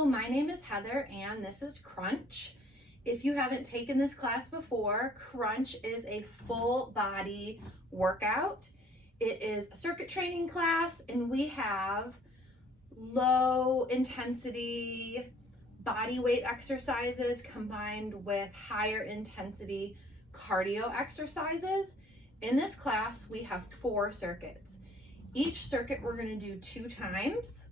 Hello, my name is Heather and this is Crunch. If you haven't taken this class before, Crunch is a full body workout. It is a circuit training class and we have low intensity body weight exercises combined with higher intensity cardio exercises. In this class, we have 4 circuits. Each circuit we're going to do 2 times,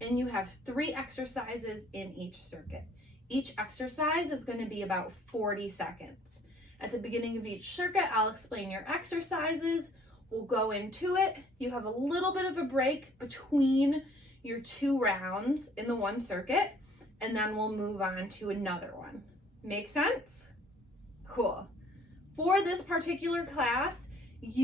and you have 3 exercises in each circuit. Each exercise is going to be about 40 seconds. At the beginning of each circuit, I'll explain your exercises. We'll go into it. You have a little bit of a break between your 2 rounds in the one circuit, and then we'll move on to another one. Make sense? Cool. For this particular class, if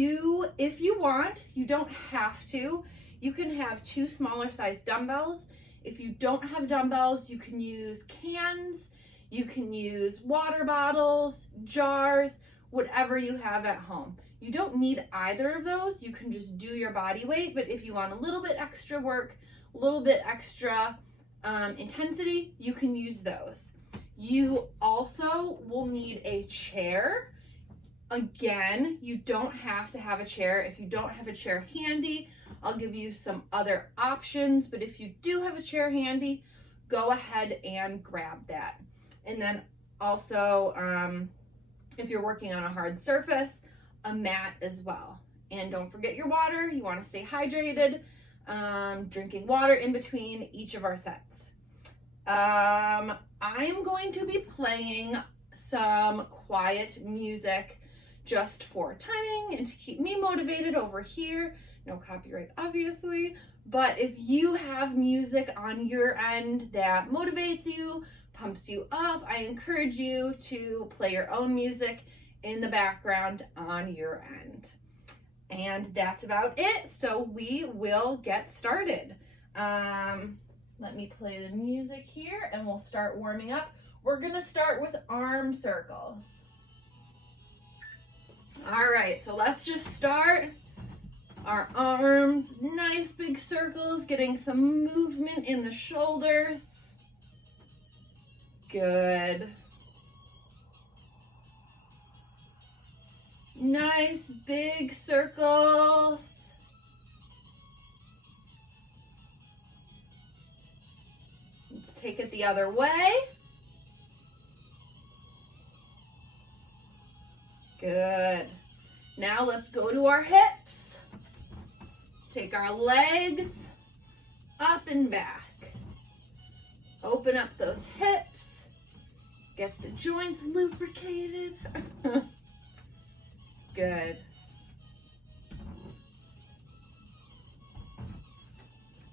you want, you don't have to. You can have 2 smaller size dumbbells. If you don't have dumbbells, you can use cans, you can use water bottles, jars, whatever you have at home. You don't need either of those. You can just do your body weight, but if you want a little bit extra work, a little bit extra intensity, you can use those. You also will need a chair. Again, you don't have to have a chair. If you don't have a chair handy, I'll give you some other options, but if you do have a chair handy, go ahead and grab that. And then also, if you're working on a hard surface, a mat as well. And don't forget your water. You want to stay hydrated, drinking water in between each of our sets. I'm going to be playing some quiet music just for timing and to keep me motivated over here. No copyright, obviously, but if you have music on your end that motivates you, pumps you up, I encourage you to play your own music in the background on your end. And that's about it, so we will get started. Let me play the music here and we'll start warming up. We're gonna start with arm circles. All right, so let's just start our arms, nice big circles, getting some movement in the shoulders. Good. Nice big circles. Let's take it the other way. Good. Now let's go to our hips. Take our legs up and back. Open up those hips. Get the joints lubricated. Good.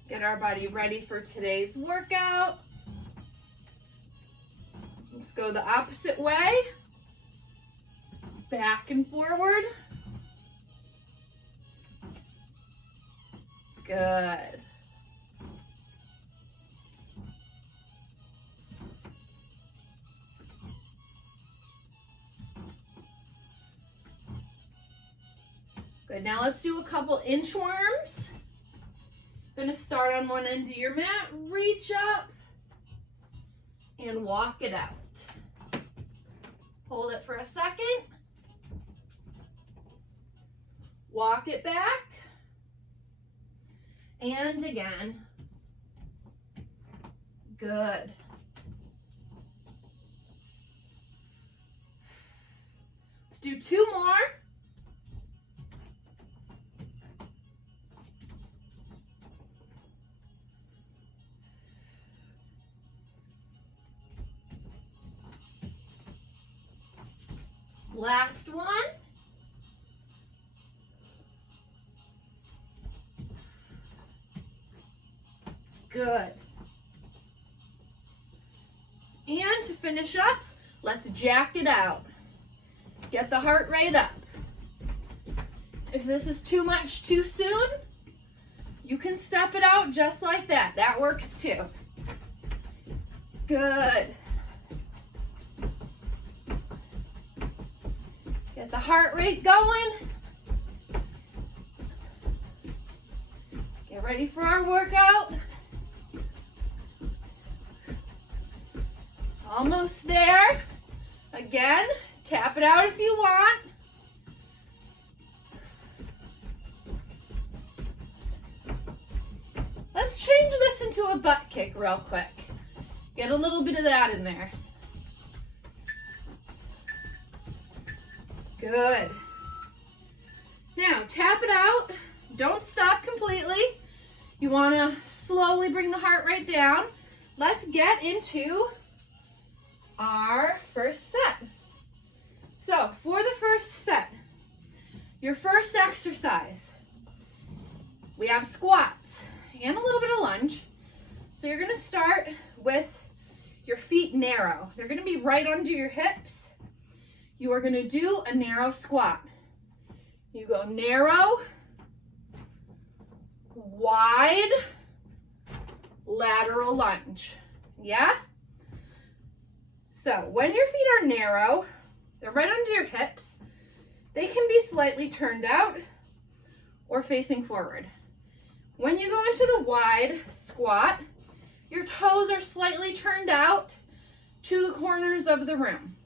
Get our body ready for today's workout. Let's go the opposite way. Back and forward. Good. Good, now let's do a couple inchworms. Gonna start on one end of your mat, reach up, and walk it out. Hold it for a second. Walk it back. And again. Good. Let's do 2 more. Last one. Good. And to finish up, let's jack it out. Get the heart rate up. If this is too much too soon, you can step it out just like that. That works too. Good. Get the heart rate going. Get ready for our workout. Almost there. Again, tap it out if you want. Let's change this into a butt kick real quick. Get a little bit of that in there. Good. Now, tap it out. Don't stop completely. You want to slowly bring the heart rate down. Let's get into our first set. So, for the first set, your first exercise, we have squats and a little bit of lunge. So you're going to start with your feet narrow. They're going to be right under your hips. You are going to do a narrow squat. You go narrow, wide, lateral lunge. Yeah? So when your feet are narrow, they're right under your hips. They can be slightly turned out or facing forward. When you go into the wide squat, your toes are slightly turned out to the corners of the room.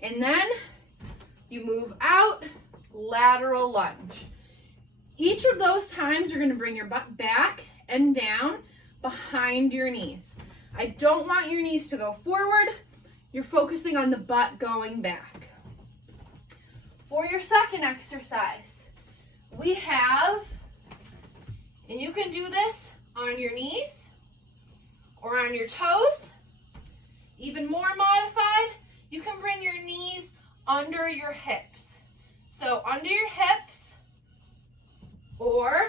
And then you move out, lateral lunge. Each of those times you're going to bring your butt back and down behind your knees. I don't want your knees to go forward. You're focusing on the butt going back. For your second exercise, we have, and you can do this on your knees or on your toes. Even more modified, you can bring your knees under your hips. So under your hips, or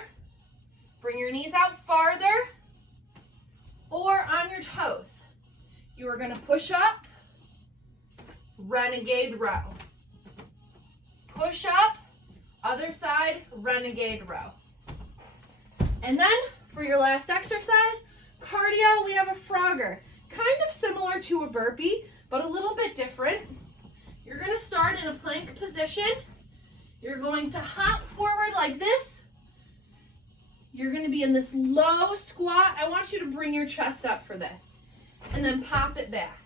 bring your knees out farther, or on your toes. You are going to push up, renegade row. Push up, other side, renegade row. And then for your last exercise, cardio, we have a Frogger. Kind of similar to a burpee, but a little bit different. You're going to start in a plank position. You're going to hop forward like this. You're going to be in this low squat. I want you to bring your chest up for this. And then pop it back.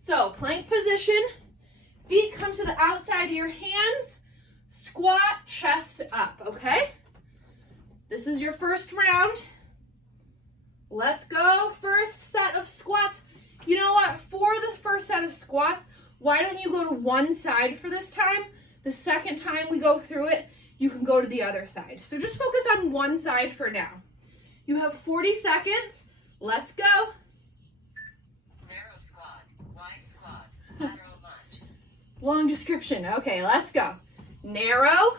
So, plank position. Feet come to the outside of your hands. Squat, chest up, okay? This is your first round. Let's go. First set of squats. You know what? For the first set of squats, why don't you go to one side for this time? The second time we go through it, you can go to the other side. So just focus on one side for now. You have 40 seconds. Let's go. Narrow squat, wide squat, lateral lunge. Long description. Okay, let's go. Narrow,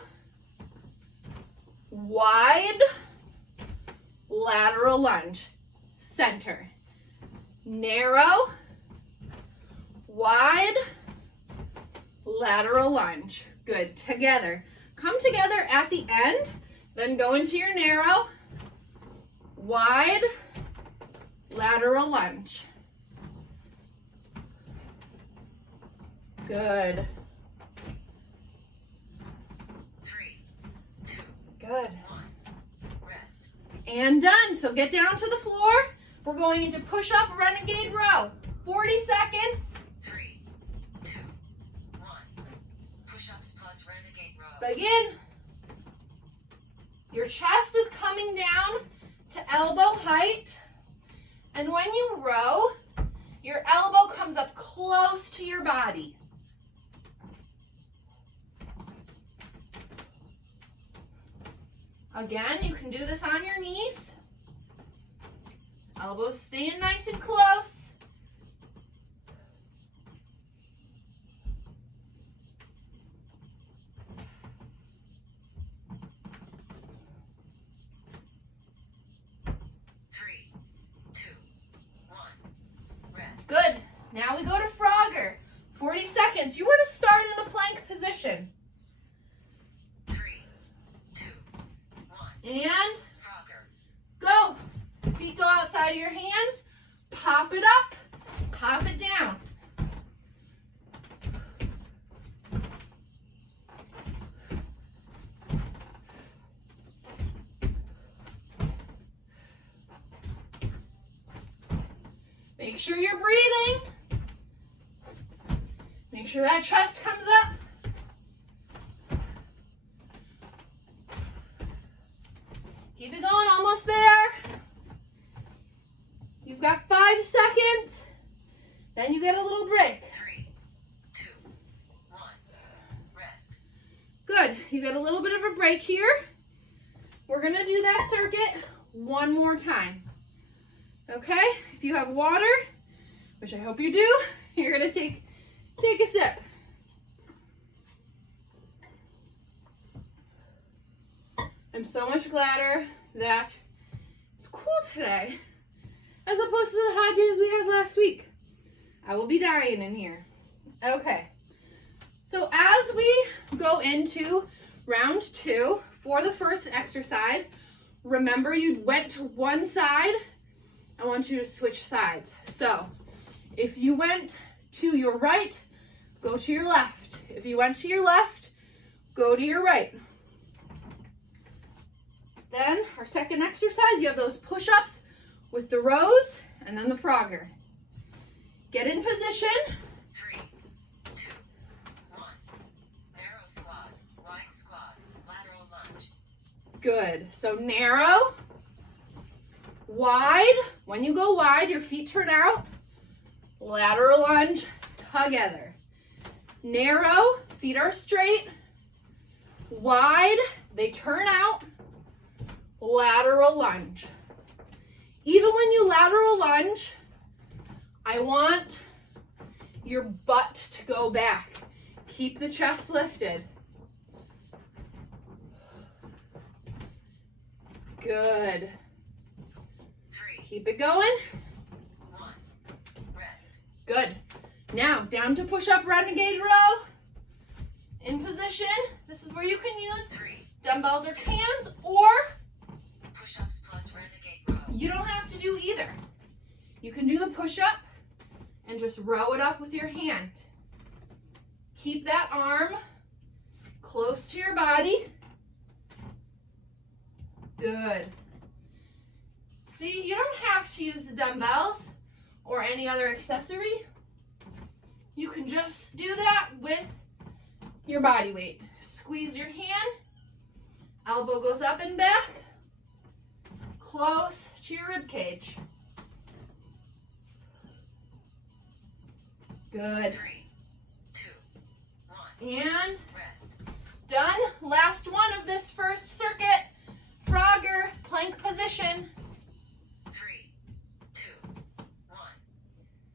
wide, lateral lunge. Center. Narrow, wide, lateral lunge. Good. Together. Come together at the end, then go into your narrow, wide, lateral lunge. Good. 3, 2, Good. 1. Rest. And done. So get down to the floor. We're going into push-up renegade row. 40 seconds. 3, 2, 1. Push-ups plus renegade row. Begin. Your chest is coming down to elbow height. And when you row, your elbow comes up close to your body. Again, you can do this on your knees. Elbows staying nice and close. Three, 2, 1. Rest. Good. Now we go to Frogger. 40 seconds. You want to start in a plank position. 3, 2, 1. And Frogger. go. Feet go outside of your hands. Pop it up. Pop it down. Make sure you're breathing. Make sure that chest comes up. Keep it going, almost there. You've got 5 seconds. Then you get a little break. 3, 2, 1. Rest. Good. You get a little bit of a break here. We're going to do that circuit one more time. Okay? If you have water, which I hope you do, you're going to take a sip. I'm so much gladder that it's cool today as opposed to the hot days we had last week. I will be dying in here. Okay. So as we go into round 2 for the first exercise, remember you went to one side. I want you to switch sides. So if you went to your right, go to your left. If you went to your left, go to your right. Then our second exercise, you have those push-ups with the rows and then the frogger. Get in position. 3, 2, 1. Narrow squat, wide squat, lateral lunge. Good. So narrow, wide. When you go wide, your feet turn out. Lateral lunge together. Narrow, feet are straight. Wide, they turn out. Lateral lunge. Even when you lateral lunge, I want your butt to go back. Keep the chest lifted. Good. 3, Keep it going. 1. Rest. Good. Now, down to push-up renegade row. In position. This is where you can use 3. dumbbells or cans, or Push-ups plus renegade row. you don't have to do either. You can do the push-up and just row it up with your hand. Keep that arm close to your body. Good. See, you don't have to use the dumbbells or any other accessory. You can just do that with your body weight. Squeeze your hand. Elbow goes up and back. Close to your rib cage. Good. 3, 2, 1. And Rest. done. Last one of this first circuit. Frogger, plank position. 3, 2, 1.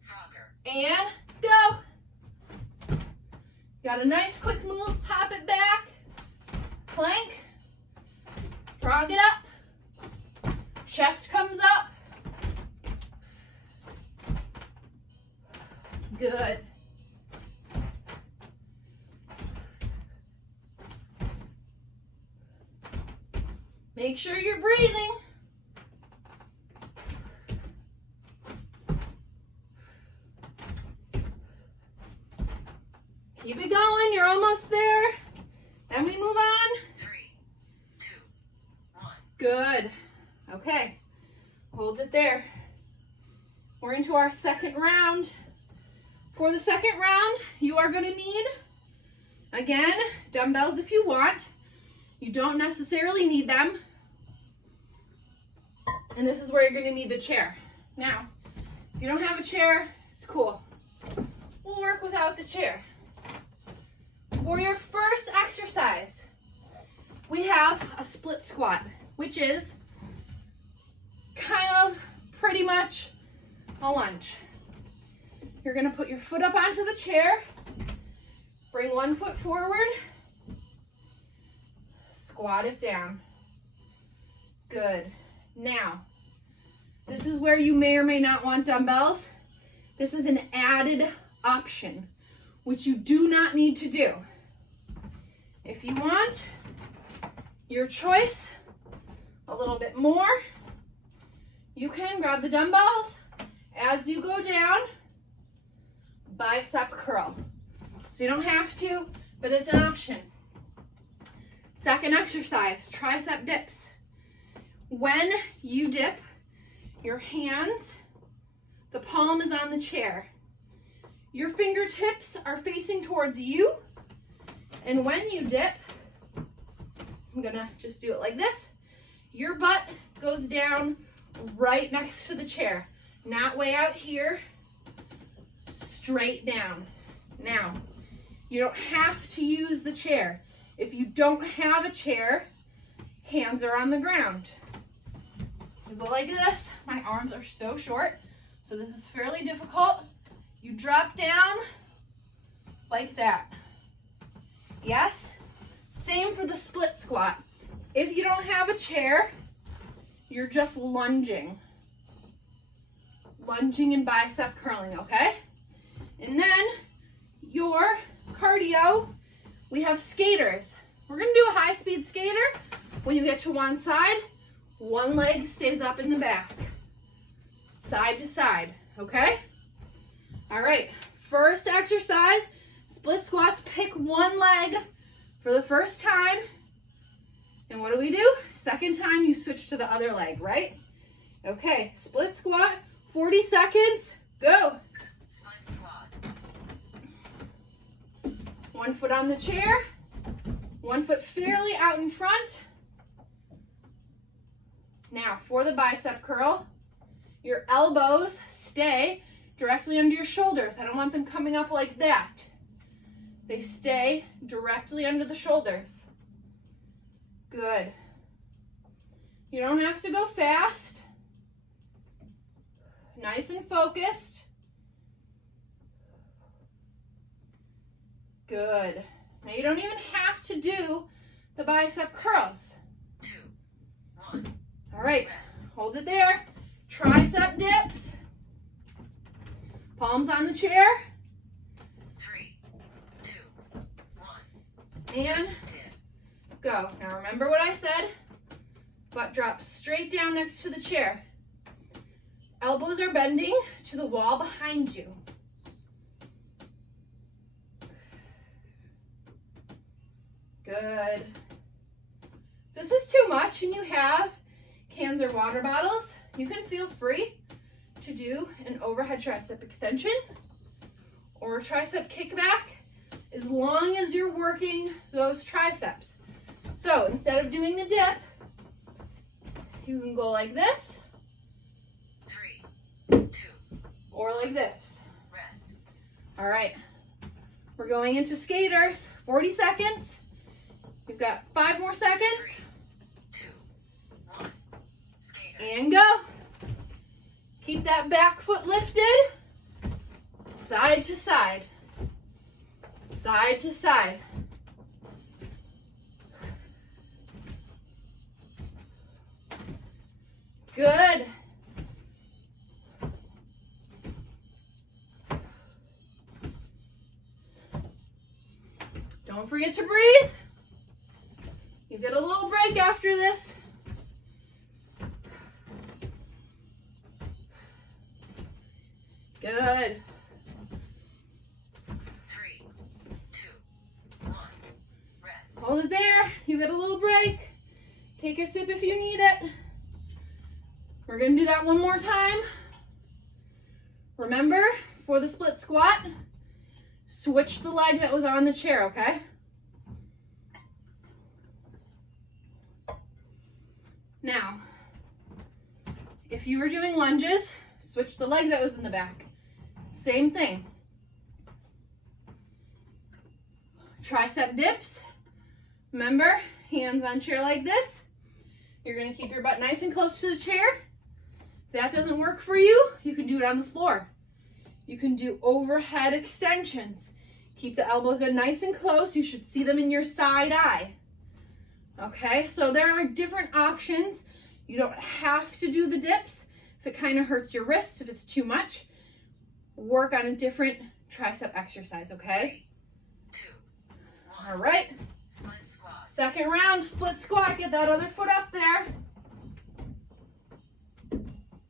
Frogger. And go. Got a nice quick move. Pop it back. Plank. Frog it up. Chest comes up. Good. Make sure you're breathing. Keep it going. You're almost there. Then we move on. 3, 2, 1. Good. Okay. Hold it there. We're into our second round. For the second round, you are going to need, again, dumbbells if you want. You don't necessarily need them. And this is where you're going to need the chair. Now, if you don't have a chair, it's cool. We'll work without the chair. For your first exercise, we have a split squat, which is kind of pretty much a lunge. You're going to put your foot up onto the chair, bring one foot forward, squat it down. Good. Now, this is where you may or may not want dumbbells. This is an added option, which you do not need to do. If you want your choice a little bit more, you can grab the dumbbells as you go down, bicep curl. So you don't have to, but it's an option. Second exercise, tricep dips. When you dip your hands, The palm is on the chair. Your fingertips are facing towards you. And when you dip, I'm gonna just do it like this. Your butt goes down right next to the chair. Not way out here, straight down. Now, you don't have to use the chair. If you don't have a chair, hands are on the ground. You go like this. My arms are so short, so this is fairly difficult. You drop down like that. Yes? Same for the split squat. If you don't have a chair, you're just lunging. Lunging and bicep curling, okay? And then your cardio, we have skaters. We're gonna do a high-speed skater. When you get to one side, one leg stays up in the back. Side to side, okay? All right, first exercise, split squats. Pick one leg for the first time. And what do? Second time, you switch to the other leg, right? Okay, split squat, 40 seconds, go. Split squat. 1 foot on the chair, 1 foot fairly out in front. Now, for the bicep curl, your elbows stay directly under your shoulders. I don't want them coming up like that. They stay directly under the shoulders. Good. You don't have to go fast. Nice and focused. Good. Now you don't even have to do the bicep curls. 2, 1. All right, Rest. hold it there. Tricep dips. Palms on the chair. 3, 2, 1. And Tricep dip. go. Now remember what I said? Butt drops straight down next to the chair. Elbows are bending to the wall behind you. Good. If this is too much and you have cans or water bottles, you can feel free to do an overhead tricep extension or a tricep kickback as long as you're working those triceps. So instead of doing the dip, you can go like this 3, 2. or like this. Rest. All right, we're going into skaters, 40 seconds. You've got 5 more seconds 3, 2, 1. Skaters. and go. Keep that back foot lifted, side to side, side to side. Good. Don't forget to breathe. You get a little break after this. Good. 3, 2, 1. Rest. Hold it there. You get a little break. Take a sip if you need it. We're going to do that one more time. Remember, for the split squat, switch the leg that was on the chair, okay? Now, if you were doing lunges, switch the leg that was in the back. Same thing. Tricep dips. Remember, hands on chair like this. You're going to keep your butt nice and close to the chair. If that doesn't work for you, you can do it on the floor. You can do overhead extensions. Keep the elbows in nice and close. You should see them in your side eye. Okay, so there are different options. You don't have to do the dips. If it kind of hurts your wrist, if it's too much, work on a different tricep exercise, okay? 3, 2, 1. All right, Split squat. second round, split squat. Get that other foot up there.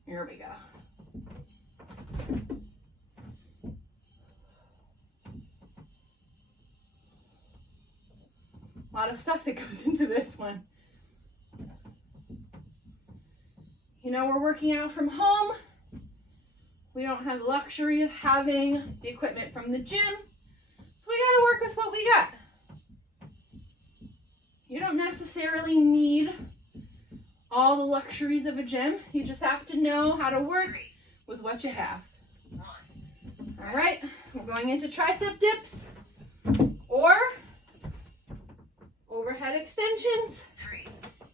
Here we go. A lot of stuff that goes into this one. You know, we're working out from home. We don't have the luxury of having the equipment from the gym, so we gotta work with what we got. You don't necessarily need all the luxuries of a gym. You just have to know how to work with what you have. All right, we're going into tricep dips or overhead extensions.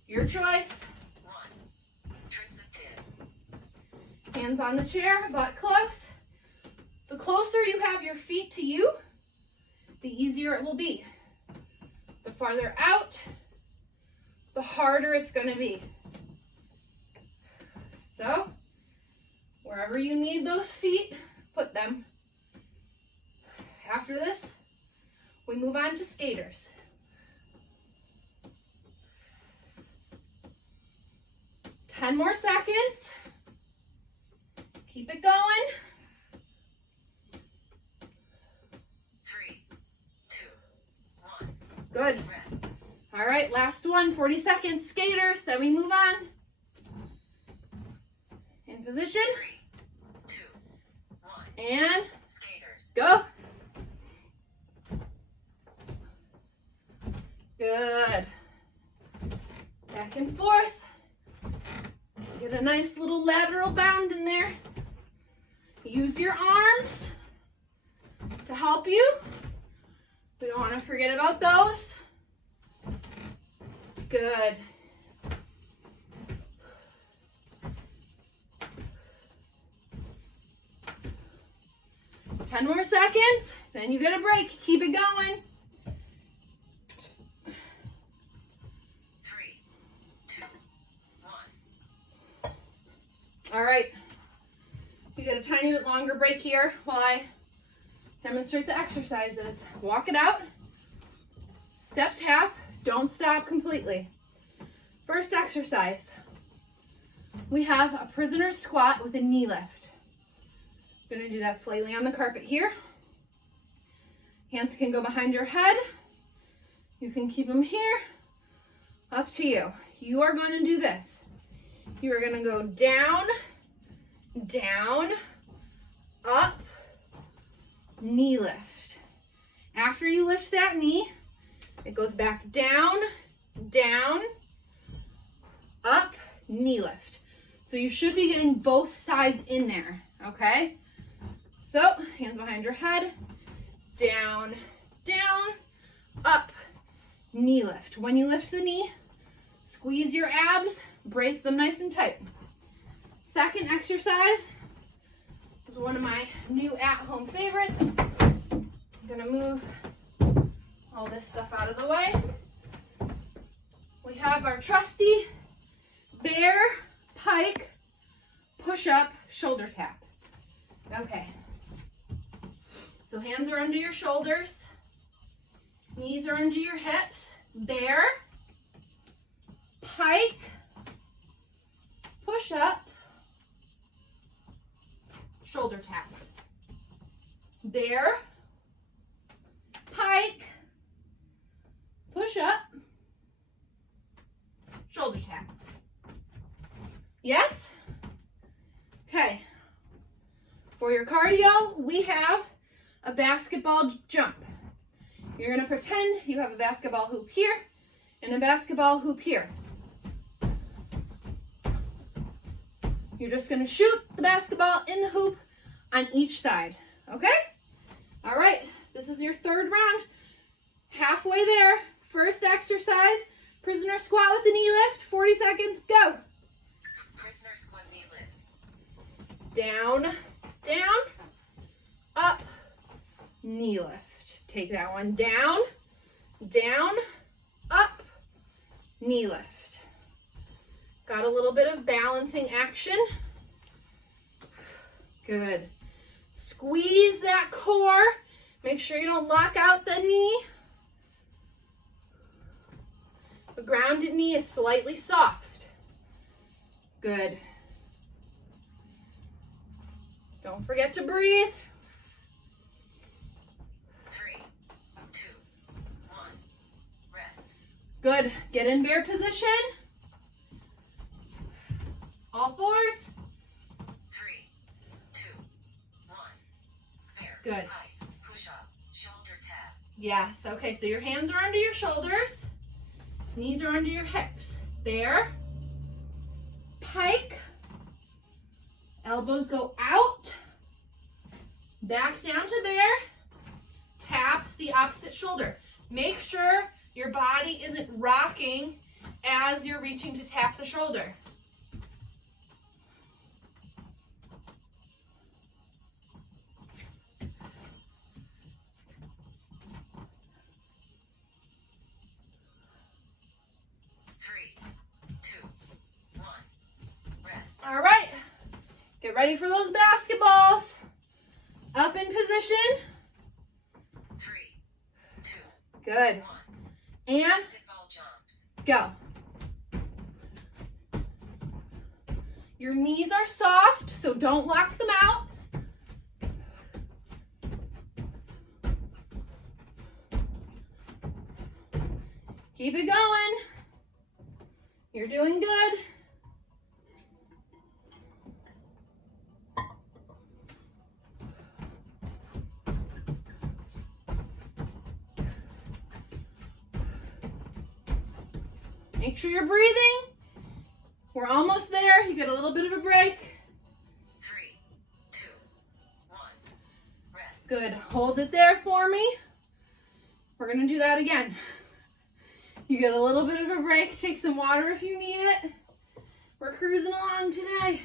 Your choice. Tricep dip. Hands on the chair, butt close. The closer you have your feet to you, the easier it will be. The farther out, the harder it's going to be. So, wherever you need those feet, put them. After this, we move on to skaters. Ten more seconds. Keep it going. 3, 2, 1. Good. Rest. All right, last one, 40 seconds. Skaters, then we move on. In position. 3, 2, 1. And Skaters. go. Good. Back and forth. Get a nice little lateral bound in there. Use your arms to help you. We don't want to forget about those. Good. Ten more seconds, then you get a break. Keep it going. 3, 2, 1. All right. You get a tiny bit longer break here while I demonstrate the exercises. Walk it out. Step tap. Don't stop completely. First exercise. We have a prisoner squat with a knee lift. I'm going to do that slightly on the carpet here. Hands can go behind your head. You can keep them here. Up to you. You are going to do this. You are going to go down, down, up, knee lift. After you lift that knee, it goes back down, down, up, knee lift. So you should be getting both sides in there, okay? So, hands behind your head, down, down, up, knee lift. When you lift the knee, squeeze your abs, brace them nice and tight. Second exercise is one of my new at-home favorites. I'm gonna move all this stuff out of the way. We have our trusty bear, pike, push-up, shoulder tap. Okay. So hands are under your shoulders, knees are under your hips, bear, pike, push up, shoulder tap. Bear, pike, push up, shoulder tap. Yes? Okay. For your cardio, we have a basketball jump. You're going to pretend you have a basketball hoop here and a basketball hoop here. You're just going to shoot the basketball in the hoop on each side. Okay? All right. This is your third round. Halfway there. First exercise, prisoner squat with the knee lift. 40 seconds. Go. Prisoner squat knee lift. Down, down, up, knee lift. Take that one down, down, up, knee lift. Got a little bit of balancing action. Good. Squeeze that core. Make sure you don't lock out the knee. The grounded knee is slightly soft. Good. Don't forget to breathe. 3, 2, 1. Rest. Good. Get in bear position. All fours. 3, 2, Good. Pike, push up, shoulder tap. Yes. Okay, so your hands are under your shoulders. Knees are under your hips. Bear. Pike. Elbows go out. Back down to bear. Tap the opposite shoulder. Make sure your body isn't rocking as you're reaching to tap the shoulder. Three, two, one. Rest. All right, get ready for those basketballs. Up in position. 3, 2, Good. 1. And Basketball jumps. go. Your knees are soft, so don't lock them out. Keep it going. You're doing good. Make sure you're breathing. We're almost there. You get a little bit of a break. 3, 2, 1. Rest. Good. Hold it there for me. We're going to do that again. You get a little bit of a break. Take some water if you need it. We're cruising along today.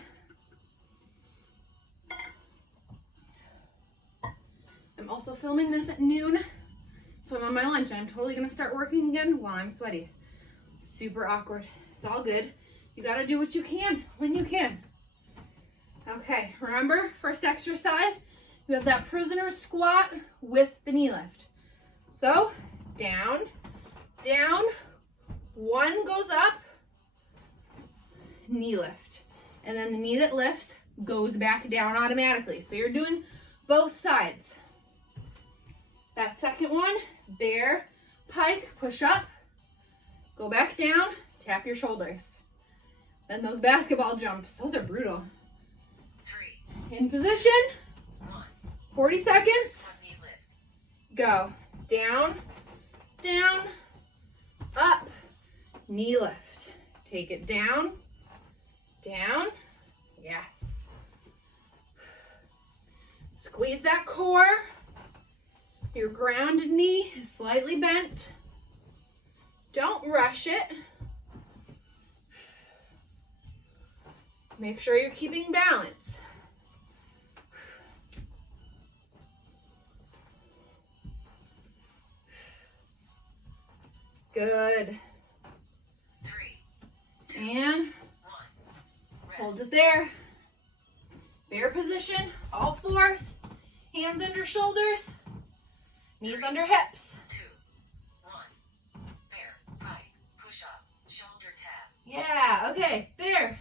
I'm also filming this at noon, so I'm on my lunch and I'm totally going to start working again while I'm sweaty. Super awkward. It's all good. You got to do what you can when you can. Okay, remember, first exercise, you have that prisoner squat with the knee lift. So, down, down, one goes up, knee lift. And then the knee that lifts goes back down automatically. So you're doing both sides. That second one, bear, pike, push up, go back down, tap your shoulders. Then those basketball jumps, those are brutal. 3, In position, 1. 40 seconds, Squat knee lift. go. Down, down, up, knee lift. Take it down, down, yes. Squeeze that core. Your grounded knee is slightly bent. Don't rush it. Make sure you're keeping balance. Good. 3, 2, And 1. hold Rest. it there. Bear position, all fours. Hands under shoulders. Knees under hips. 2, 1. Bear, pike, push up, shoulder tap. Yeah, okay. Bear.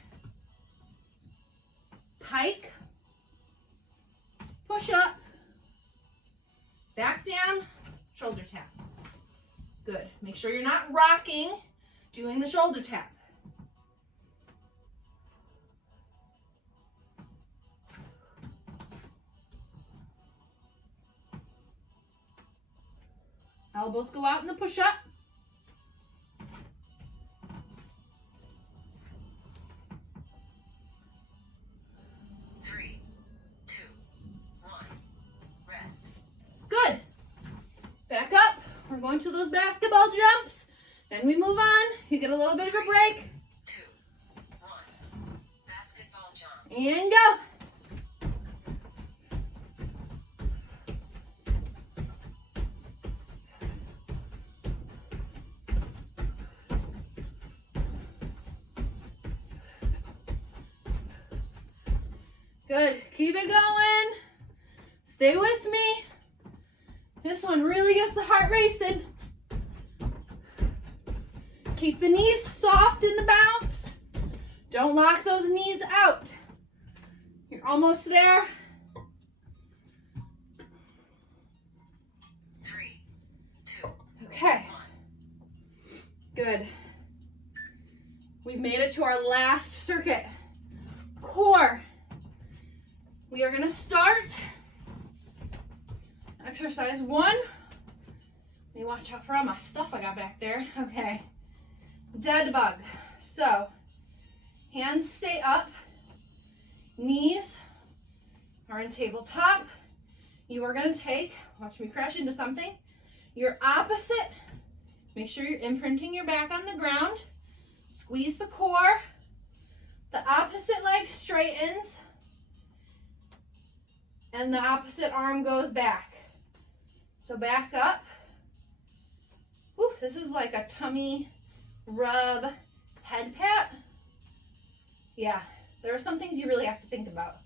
Pike. Push up. Back down. Shoulder tap. Good. Make sure you're not rocking doing the shoulder tap. Elbows go out in the push-up. Three, two, one. Rest. Good. Back up. We're going to those basketball jumps. Then we move on. You get a little bit of a break. 2, 1. Basketball jumps. And go. Good. Keep it going. Stay with me. This one really gets the heart racing. Keep the knees soft in the bounce. Don't lock those knees out. You're almost there. 3, 2, Okay. 1. Good. We've made it to our last circuit. Core. We are going to start Exercise 1. Let me watch out for all my stuff I got back there. Okay. Dead bug. So, hands stay up. Knees are in tabletop. You are going to take, watch me crash into something, your opposite. Make sure you're imprinting your back on the ground. Squeeze the core. The opposite leg straightens. And the opposite arm goes back. So back up. Whew, this is like a tummy rub head pat. Yeah, there are some things you really have to think about.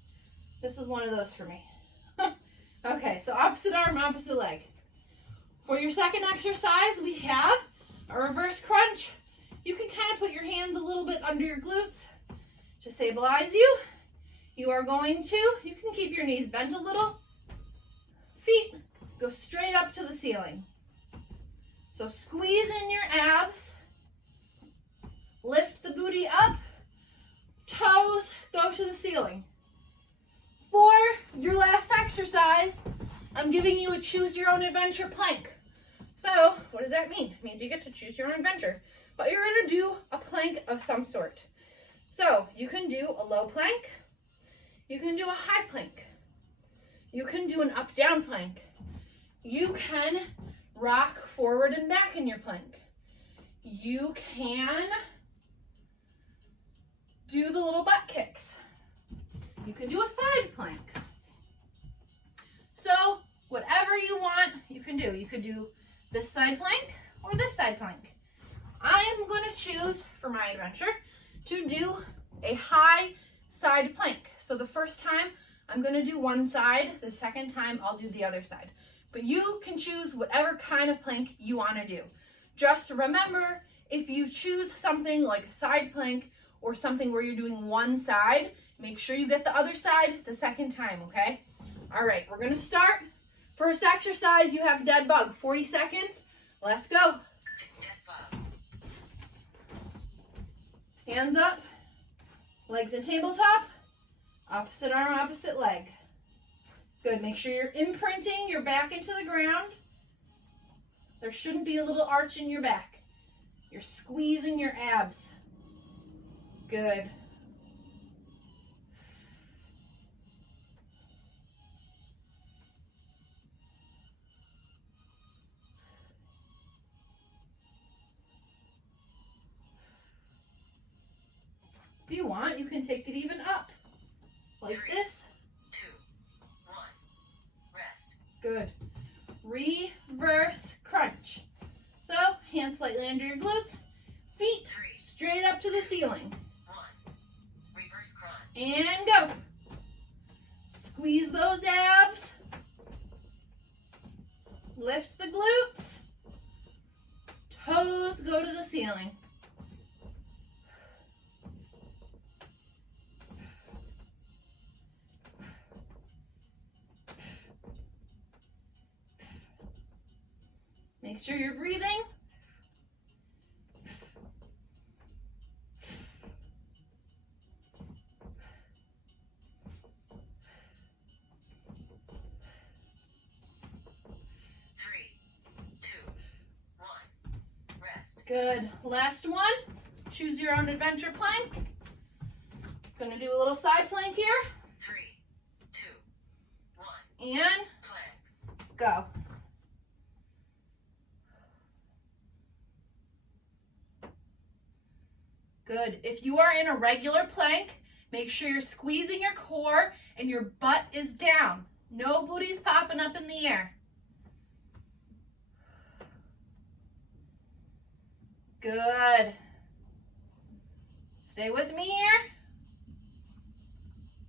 This is one of those for me. Okay, so opposite arm, opposite leg. For your second exercise, we have a reverse crunch. You can kind of put your hands a little bit under your glutes to stabilize you. You are going to, you can keep your knees bent a little. Feet go straight up to the ceiling. So squeeze in your abs. Lift the booty up. Toes go to the ceiling. For your last exercise, I'm giving you a choose your own adventure plank. So what does that mean? It means you get to choose your own adventure, but you're going to do a plank of some sort. So you can do a low plank. You can do a high plank. You can do an up-down plank. You can rock forward and back in your plank. You can do the little butt kicks. You can do a side plank. So whatever you want, you can do. You could do this side plank or this side plank. I am going to choose for my adventure to do a high side plank. So the first time I'm going to do one side, the second time I'll do the other side. But you can choose whatever kind of plank you want to do. Just remember, if you choose something like a side plank or something where you're doing one side, make sure you get the other side the second time, okay? All right, we're going to start. First exercise, you have dead bug. 40 seconds. Let's go. Dead bug. Hands up. Legs in tabletop. Opposite arm, opposite leg. Good. Make sure you're imprinting your back into the ground. There shouldn't be a little arch in your back. You're squeezing your abs. Good. If you want, you can take it even up. Like 3, this. 2, 1. Rest. Good. Reverse crunch. So, hands slightly under your glutes. Feet 3, straight up to the ceiling. 1. Reverse crunch. And go. Squeeze those abs. Lift the glutes. Toes go to the ceiling. Make sure you're breathing. Three, two, one. Rest. Good. Last one. Choose your own adventure plank. Gonna do a little side plank here. 3, 2, 1. And Plank. go. Good. If you are in a regular plank, make sure you're squeezing your core and your butt is down. No booties popping up in the air. Good. Stay with me here.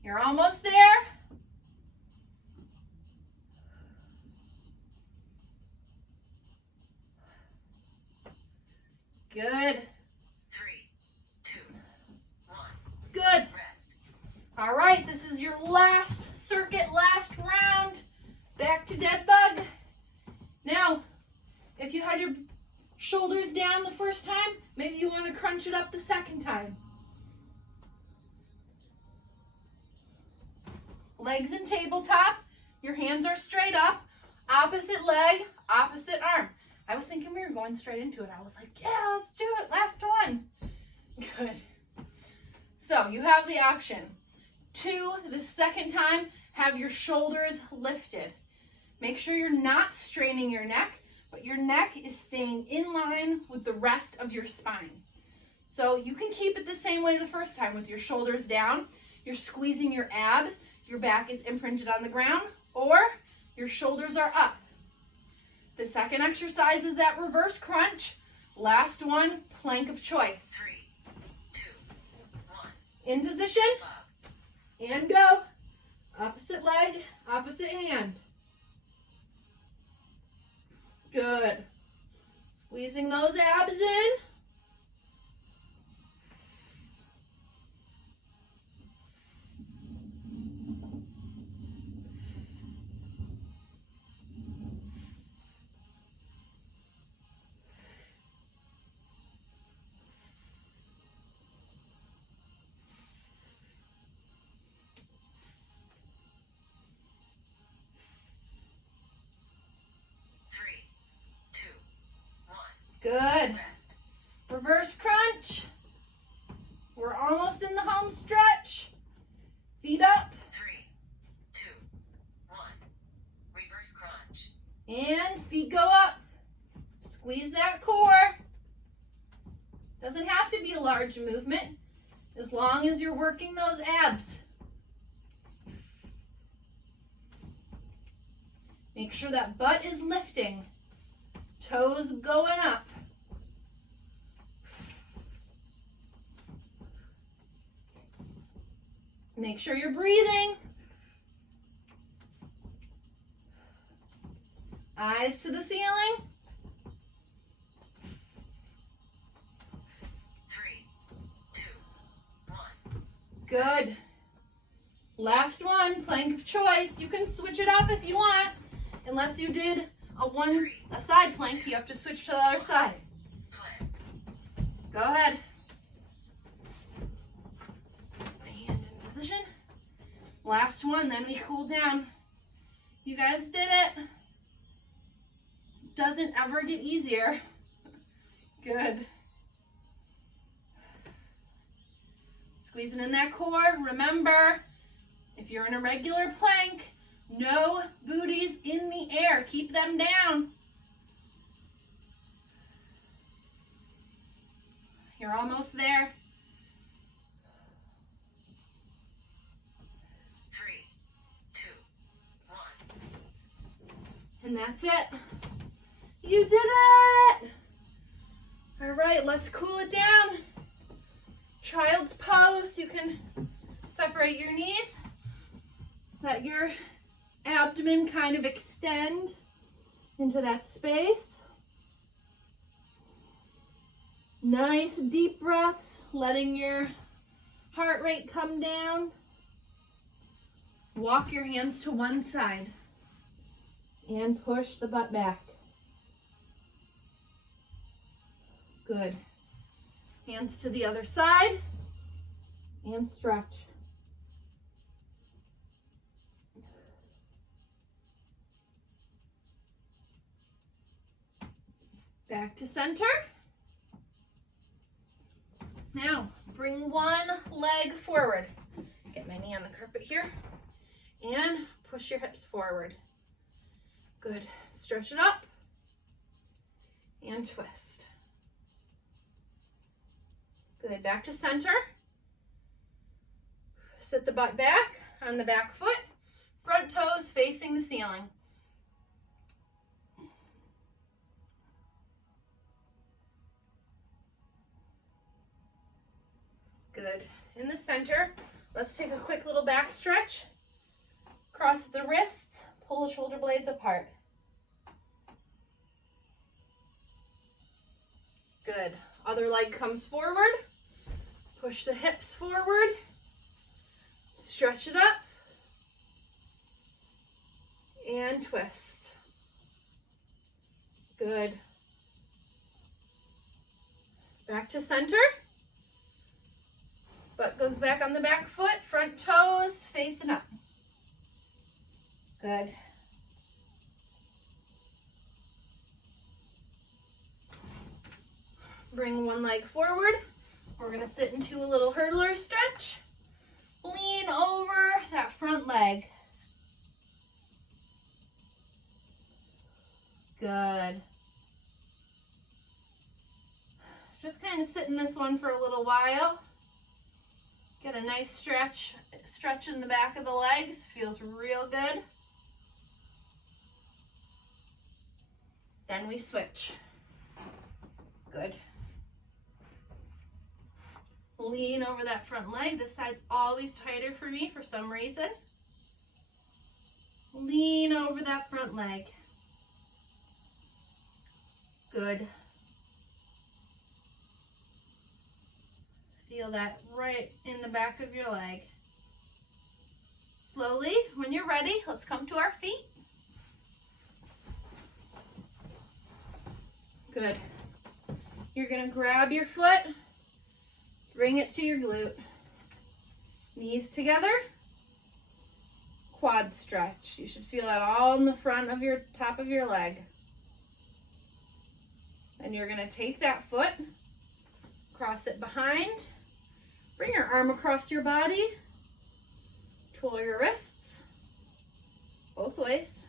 You're almost there. Good. 3, 2, 1. Good. Rest. All right, this is your last circuit, last round. Back to dead bug. Now, if you had your shoulders down the first time, maybe you want to crunch it up the second time. Legs in tabletop. Your hands are straight up. Opposite leg, opposite arm. I was thinking we were going straight into it. I was like, yeah, let's do it. Last one. Good. So you have the option to, the second time, have your shoulders lifted. Make sure you're not straining your neck, but your neck is staying in line with the rest of your spine. So you can keep it the same way the first time with your shoulders down. You're squeezing your abs, your back is imprinted on the ground, or your shoulders are up. The second exercise is that reverse crunch. Last one, plank of choice. 3, 2, 1. In position, and go. Opposite leg, opposite hand. Good. Squeezing those abs in. Good. Rest. Reverse crunch. We're almost in the home stretch. Feet up. 3, 2, 1. Reverse crunch. And feet go up. Squeeze that core. Doesn't have to be a large movement as long as you're working those abs. Make sure that butt is lifting. Toes going up. Make sure you're breathing. Eyes to the ceiling. 3, 2, 1. Good. Last one, plank of choice. You can switch it up if you want. Unless you did a side plank, you have to switch to the other side. Plank. Go ahead. Hand in position. Last one, then we cool down. You guys did it. Doesn't ever get easier. Good. Squeezing in that core. Remember, if you're in a regular plank, no booties in the air. Keep them down. You're almost there. 3, 2, 1. And that's it. You did it! All right, let's cool it down. Child's pose. You can separate your knees. Let your abdomen kind of extend into that space. Nice deep breaths, letting your heart rate come down. Walk your hands to one side and push the butt back. Good. Hands to the other side and stretch. Back to center. Now, bring one leg forward. Get my knee on the carpet here. And push your hips forward. Good. Stretch it up. And twist. Good. Back to center. Sit the butt back on the back foot. Front toes facing the ceiling. Good. In the center, let's take a quick little back stretch. Cross the wrists, pull the shoulder blades apart. Good. Other leg comes forward. Push the hips forward. Stretch it up. And twist. Good. Back to center. Butt goes back on the back foot, front toes facing up. Good. Bring one leg forward. We're gonna sit into a little hurdler stretch. Lean over that front leg. Good. Just kind of sit in this one for a little while. Get a nice stretch in the back of the legs. Feels real good. Then we switch. Good. Lean over that front leg. This side's always tighter for me for some reason. Lean over that front leg. Good. Feel that right in the back of your leg. Slowly, when you're ready, let's come to our feet. Good. You're gonna grab your foot, bring it to your glute. Knees together, quad stretch. You should feel that all in the front of your top of your leg. And you're gonna take that foot, cross it behind, bring your arm across your body, twirl your wrists, both ways.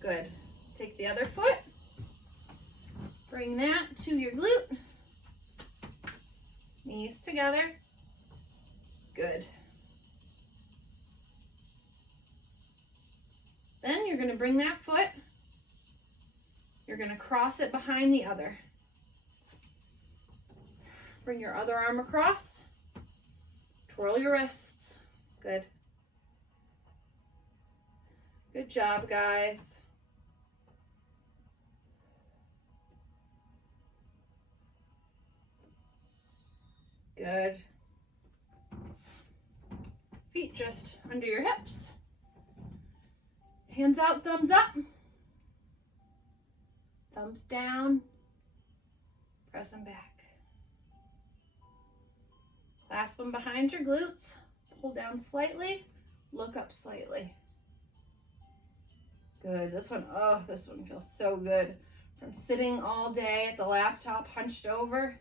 Good. Take the other foot, bring that to your glute, knees together. Good. Then you're going to bring that foot, you're going to cross it behind the other. Bring your other arm across, twirl your wrists. Good. Good job, guys. Good. Feet just under your hips. Hands out, thumbs up. Thumbs down. Press them back. Clasp them behind your glutes. Pull down slightly. Look up slightly. Good. This one feels so good. From sitting all day at the laptop, hunched over.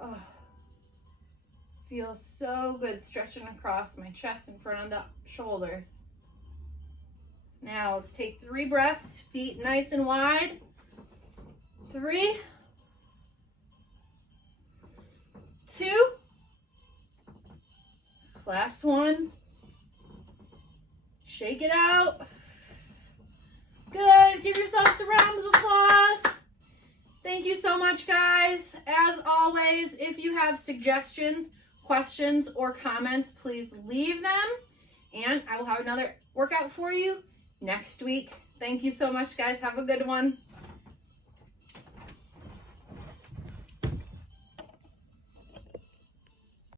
Oh, feels so good stretching across my chest in front of the shoulders. Now let's take 3 breaths, feet nice and wide. 3, 2, last one. Shake it out. Good. Give yourselves a round of applause. Thank you so much, guys. As always, if you have suggestions, questions, or comments, please leave them. And I will have another workout for you next week. Thank you so much, guys. Have a good one.